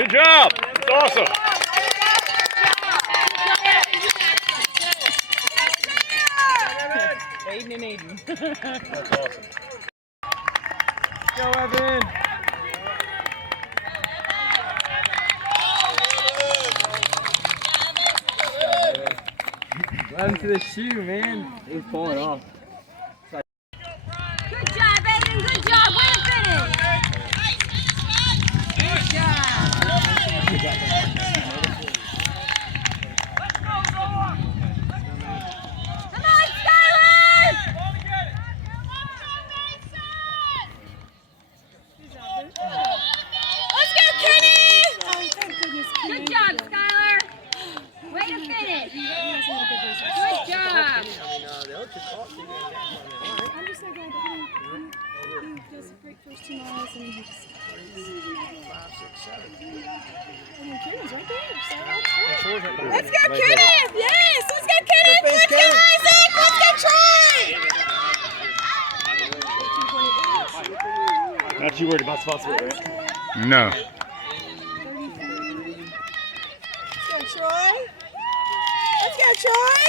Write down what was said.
Good job. That's awesome. Aiden and Aiden. That's awesome. Go, Evan. What happened to the shoe, man? It was pulling off. Good job, Aiden. Good job. Way to finish. Good job. Come on, Skylar! Let's go, Kenny! Oh, thank goodness, Kenny. Good job, Skylar. Way to finish. Good job. I'm just so glad that he does a great first 2 miles and he just. And then Kenny's right there. So that's good. Let's go, Kenneth! Yes! Let's go, Kenneth! Let's go, Isaac! Let's go, Troy! Not too worried about Spotswood, right? No. 33. Let's go, Troy. Let's go, Troy.